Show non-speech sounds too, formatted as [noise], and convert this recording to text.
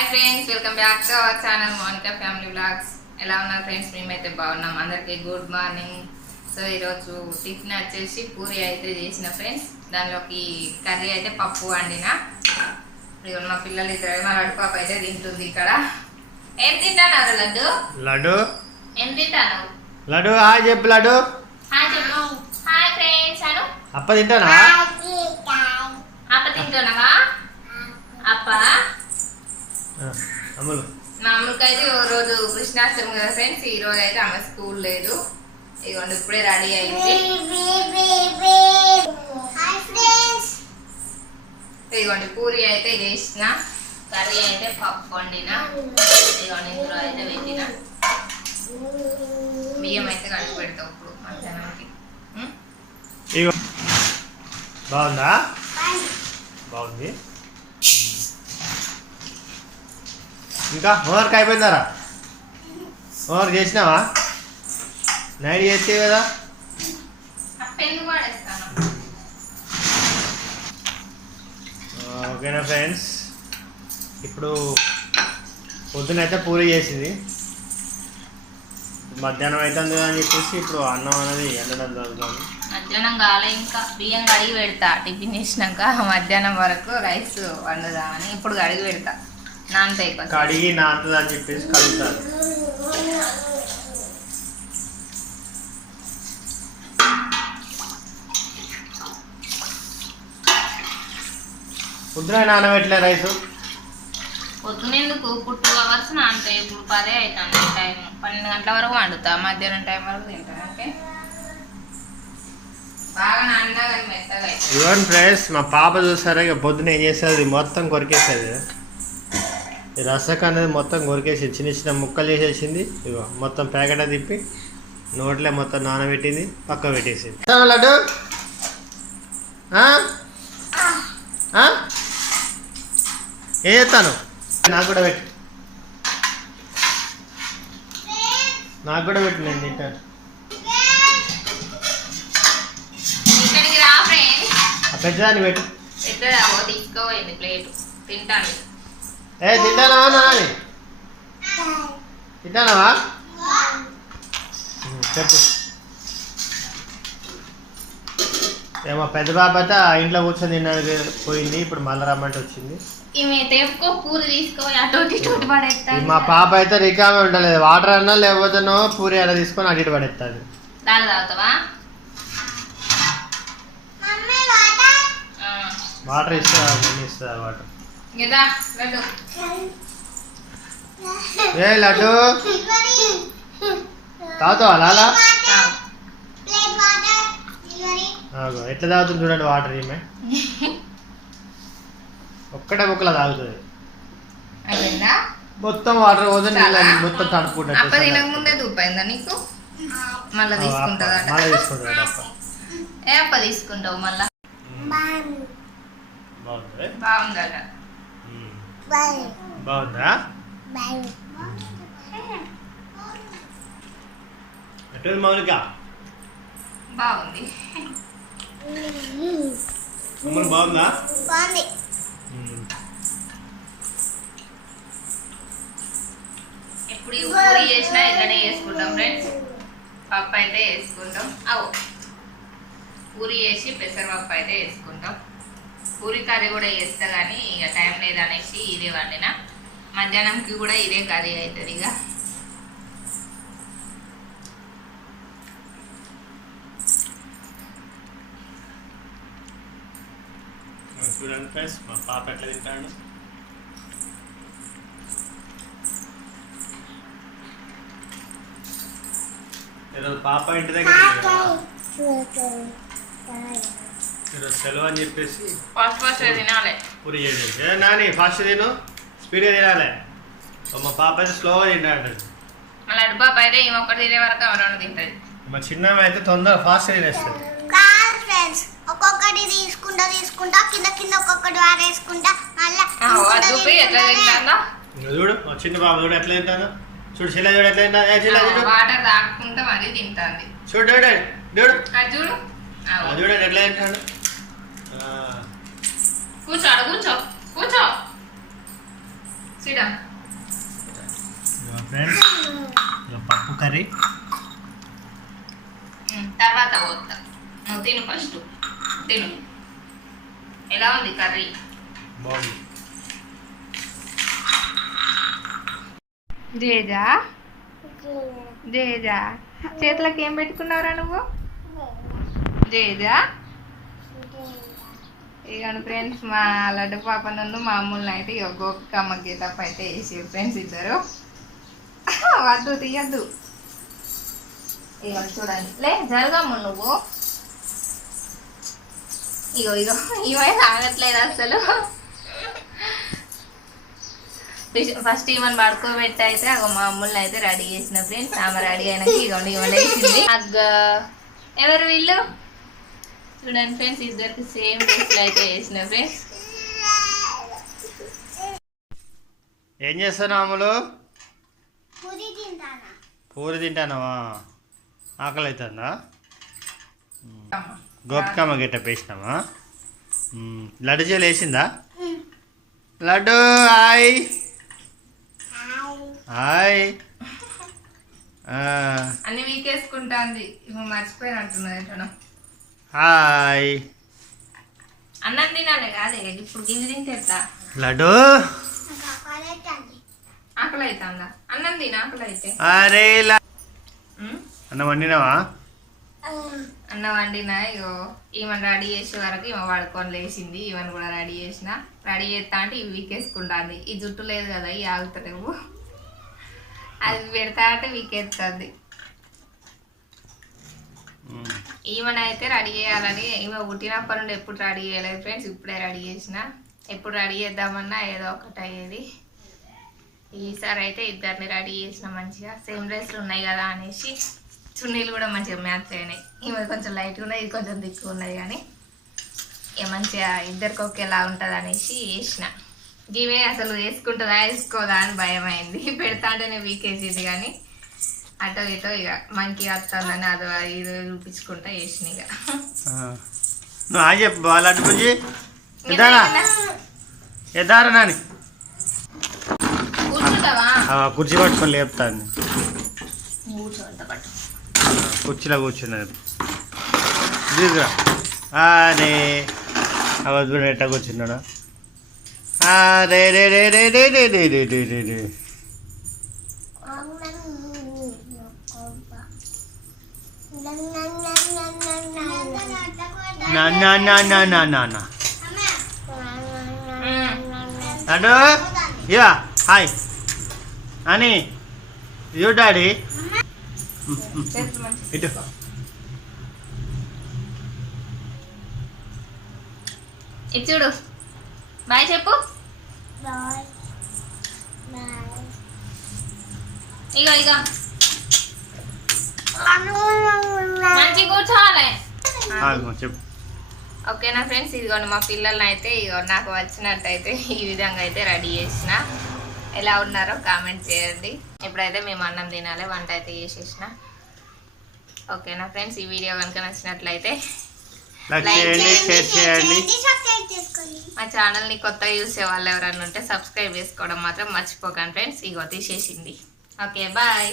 Hi friends welcome back to our channel Monica family vlogs ఎలా ఉన్నారు friends మేమైతే బాగున్నాం. అందరికీ గుడ్ మార్నింగ్ సో ఈరోజు టిఫిన్ వచ్చేసి పూరి అయితే చేసిన ఫ్రెండ్స్ దానిలోకి కర్రీ అయితే పప్పు వండిన. మా పిల్లలు ఇద్దరు మా లడ్డు పాప అయితే తింటుంది ఇక్కడ. ఏం తింటాన్నారు లడ్డు? లడ్డు. ఏం తింటాను లడ్డు హాయ్ చెప్పు లడ్డు. హాయ్ చెప్పు. హాయ్ ఫ్రెండ్స్ అను. అప్ప తింటానా? అప్ప తింటున్నావా? అప్ప? అమ్ములు మా అమ్మకి అయితే ఓ రోజు కృష్ణాష్టమి కదా ఫ్రెండ్స్ ఈ రోజు అయితే ఆమె స్కూల్ లేదు. ఇదిగోండి ఇప్పుడే రెడీ అయింది. ఇదిగోండి పూరి అయితే చేసిన కర్రీ అయితే పప్పు వండిన. ఇదిగోండి ఇందులో అయితే పెట్టిన. బియ్యం అయితే కలిపి పెడతాం ఇప్పుడు మధ్యాహ్నంకి బాగుందా? బాగుంది. ఇంకా హోంవర్క్ అయిపోయిందారా? హోంవర్క్ చేసినావా? నైట్ చేస్తే కదా? ఓకేనా ఫ్రెండ్స్? ఇప్పుడు పొద్దునైతే పూరి చేసింది. మధ్యాహ్నం అవుతుంది అని చెప్పేసి ఇప్పుడు అన్నం అనేది ఎండడం జరుగుతుంది. మధ్యాహ్నం కాలే ఇంకా. బియ్యం కడిగి పెడతా. టిఫిన్ చేసినాక మధ్యాహ్నం వరకు రైస్ వండుదామని ఇప్పుడు కడిగి పెడతా. నానతాయి కడిగి నాంతది అని చెప్పేసి కలుగుతారు పొద్దున నానబెట్టలే రైసు? పొద్దునెందుకు ఇప్పుడు టూ అవర్స్ నానతాయి ఇప్పుడు పదే అవుతుంది టైం పన్నెండు గంటల వరకు వండుతా. మధ్యాహ్నం టైం వరకు తింటా. అంటే బాగా ఫ్రెండ్స్ మా పాప చూసారా? ఇక పొద్దున ఏం చేస్తుంది మొత్తం కొరికేసేది. ఈ రసక అనేది మొత్తం కొరికేసి చిన్న చిన్న ముక్కలు చేసేసింది. ఇగో మొత్తం ప్యాకెట్ తిప్పి నోట్లో మొత్తం నానబెట్టింది పక్క పెట్టేసింది. లడ్డు? ఆ? ఆ? ఏం చేస్తాను? నాకు కూడా పెట్టు. నాకు కూడా పెట్టు నేను తింటాను. పెద్దదాన్ని పెట్టు. ఓ తీసుకోపోయింది ప్లేట్. తింటాను. ఏ తింటానవా నాని తింటానవా ఉమ్, చెప్పు. ఏమో పెద్ద బాబు అయితే ఆ ఇంట్లో కూర్చొని తినడానికి పోయింది ఇప్పుడు మళ్ళీ రమ్మంటే వచ్చింది. మా పాప అయితే రికామే ఉండలేదు. వాటర్ అన్నా లేకపోతేనో పూరి అలా తీసుకొని అటు ఇటు పడేస్తుంది. వాటర్? ఇస్తా ఇస్తుంది వాటర్. ఏ లడ్డు తాగుతావా లాలా ఎట్లా తాగుతుంది చూడండి వాటర్ ఈమె ఒక్కటే బుక్కలా తాగుతుంది మొత్తం వాటర్ పోతే నీళ్ళు? మొత్తం తడుపుకుంటారు ముందే దూపైందా నీకు? మళ్ళా తీసుకుంటుందట మళ్ళీ ఏ అప్ప తీసుకుంటావు మళ్ళా? బాగుంది. బాగుందట ఉమ్. బాగుందా? ఎటు మౌనిక? బాగుంది. బాగుందా? ఉమ్. ఎప్పుడు పూరి చేసినా ఇట్లనే చేసుకుంటాం ఫ్రెండ్స్ పప్పు అయితే వేసుకుంటాం. అవు. పూరి చేసి పెసరపప్పు అయితే వేసుకుంటాం. పూరి కర్రీ కూడా చేస్తా కానీ ఇక టైం లేదనేసి ఇదే వండిన. మధ్యాహ్నంకి కూడా ఇదే కర్రీ అవుతుంది ఇక చూడండి ఫ్రెండ్స్ మా పాప ఎట్లా తింటాడు? ఈరోజు పాప ఇంటి దగ్గర సెలవు అని చెప్పేసి ఫస్ట్ ఫస్ట్ తినాలి. పూరి చేసేసి ఏ నాని ఫాస్ట్ తిను. స్పీడ్గా తినాలి. మా పాప అయితే స్లోగా తింటాడు మళ్ళీ అడుపాప అయితే ఈమె ఒక్కటి తినే వరకు ఆమె రెండు తింటది. మా చిన్న అయితే తొందర ఫాస్ట్ తినేస్తుంది. కాదు ఫ్రెండ్స్ ఒక్కొక్కటి తీసుకుంటా తీసుకుంటా కింద కింద ఒక్కొక్కటి వారేసుకుంటా మళ్ళా చూపి ఎట్లా ఇంకా చూడు మా చిన్న బాబు చూడు ఎట్లా తింటాను చూడు చెల్లె చూడు ఎట్లా తింటా ఏ చెల్లె చూడు. వాటర్ తాకుంటే మరీ తింటుంది. చూడు చూడు చూడు. అది చూడు. ఆ, ఆ, చూడండి ఎట్లా తింటాడు కూర్చో ఆడ కూర్చో కూర్చో. సిడా ఫ్రెండ్స్ పప్పు కర్రీ. తర్వాత పోతా. నువ్వు తిను ఫస్ట్ తిను. ఎలా ఉంది కర్రీ? బాగుంది. జేజా జేజా చేతులకు ఏం పెట్టుకున్నావురా నువ్వు? జేజా ఇక ఫ్రెండ్స్ మా లడ్డు పాప నుండి మా అమ్ముల్ని అయితే ఇక గోపికమ్మ అయితే వేసి ఫ్రెండ్స్ ఇద్దరు. [laughs] వద్దు తీయద్దు. ఇక చూడండి. లే జరగమ్మ నువ్వు. ఇగో ఇగో ఇవైతే ఆగట్లేదు అసలు. [laughs] ఫస్ట్ ఈమెను పడుకోబెట్టి అయితే అగో మా అమ్ముల్ని అయితే రెడీ చేసిన ఫ్రెండ్స్ ఆమె రెడీ అయినాక ఇగోండి ఇవ్వ అగ్గ ఎవరు వీళ్ళు? చూడండి ఫ్రెండ్స్ ఇద్దరికి సేమ్ డ్రెస్లు అయితే వేసిన ఫ్రెండ్స్ ఏం చేస్తున్నావు అమ్ములు పూరి తింటానా? పూరి తింటానవా? ఆకలి అవుతుందా గోపికమ్మ గిట్ట వేసినావా మ్మ్. లడ్డు చేయలు వేసిందా? లడ్డు హాయ్. హాయ్. ఆ, అన్ని వీకేసుకుంటాంది. మర్చిపోయినట్టున్నది ఎట్లా హాయ్. అన్నం తినాలి కాదే ఇప్పుడు గింజ తింటే ఎట్లా? లడ్డు. ఆకలి అవుతుందా అన్నం తిన ఆకలి అయితే అరే? అన్నం వండినావా? అన్నం వండినా ఇగో ఈమెను రెడీ చేసే వరకు ఈమె పడుకొని లేచింది ఈమెను కూడా రెడీ చేసిన. రెడీ చేస్తా అంటే ఇవి వీకేసుకుంటాంది. ఈ జుట్టు లేదు కదా ఇవి ఆగుతలేవు. అది పెడతా అంటే వీకేస్తుంది ఈమెనైతే అయితే రెడీ చేయాలని ఈమె పుట్టినప్పటి నుండి ఎప్పుడు రెడీ చేయలేదు ఫ్రెండ్స్ ఇప్పుడే రెడీ చేసిన. ఎప్పుడు రెడీ చేద్దామన్నా ఏదో ఒకటి అయ్యేది. ఈసారి అయితే ఇద్దరిని రెడీ చేసిన మంచిగా. సేమ్ డ్రెస్లు ఉన్నాయి కదా అనేసి చున్నీలు కూడా మంచిగా మ్యాచ్ అయినాయి. ఈమె కొంచెం లైట్గా ఉన్నాయి ఇది కొంచెం దిక్కు ఉన్నాయి కానీ ఇక మంచిగా ఇద్దరికి ఒకేలా ఉంటుంది అనేసి వేసిన ఇవే అసలు వేసుకుంటుందా వేసుకోదా అని భయం అయింది పెడతా అంటేనే వీకేసింది కానీ అటో ఇటో ఇక మంకి వస్తుందని అది ఇది చూపించుకుంటా వేసిన ఇక. ఆ. నువ్వు హాయ్ చెప్పు లడ్డు గురించి ఎదారా ఎదారా నాని? ఆ, కుర్చీ పట్టుకొని లేపుతాను కుర్చీలో కూర్చున్నది దిగురా అరే అవద్దు ఎట్ట కూర్చున్నాడు? రే రే రే రే రే రే రే రే రే రే. నా నా నా నా నా నా నా లడ్డు యా హాయ్ అని యూ డాడీ ఇటు ఇది చూడు బాయ్ చెప్పు ఇగో ఇగో మంచి కూర్చోవాలి. చెప్పు. ఓకేనా ఫ్రెండ్స్? ఇదిగోండి మా పిల్లల్ని అయితే ఇగో నాకు వచ్చినట్టయితే ఈ విధంగా అయితే రెడీ చేసిన. ఎలా ఉన్నారో కామెంట్ చేయండి. ఇప్పుడైతే మేము అన్నం తినాలి వంట అయితే చేసేసిన. ఓకేనా ఫ్రెండ్స్? ఈ వీడియో కనుక నచ్చినట్లయితే మా ఛానల్ని కొత్తగా చూసే వాళ్ళు ఎవరైనా ఉంటే సబ్స్క్రైబ్ చేసుకోవడం మాత్రం మర్చిపోకండి ఫ్రెండ్స్. ఇగో తీసేసింది. Okay bye.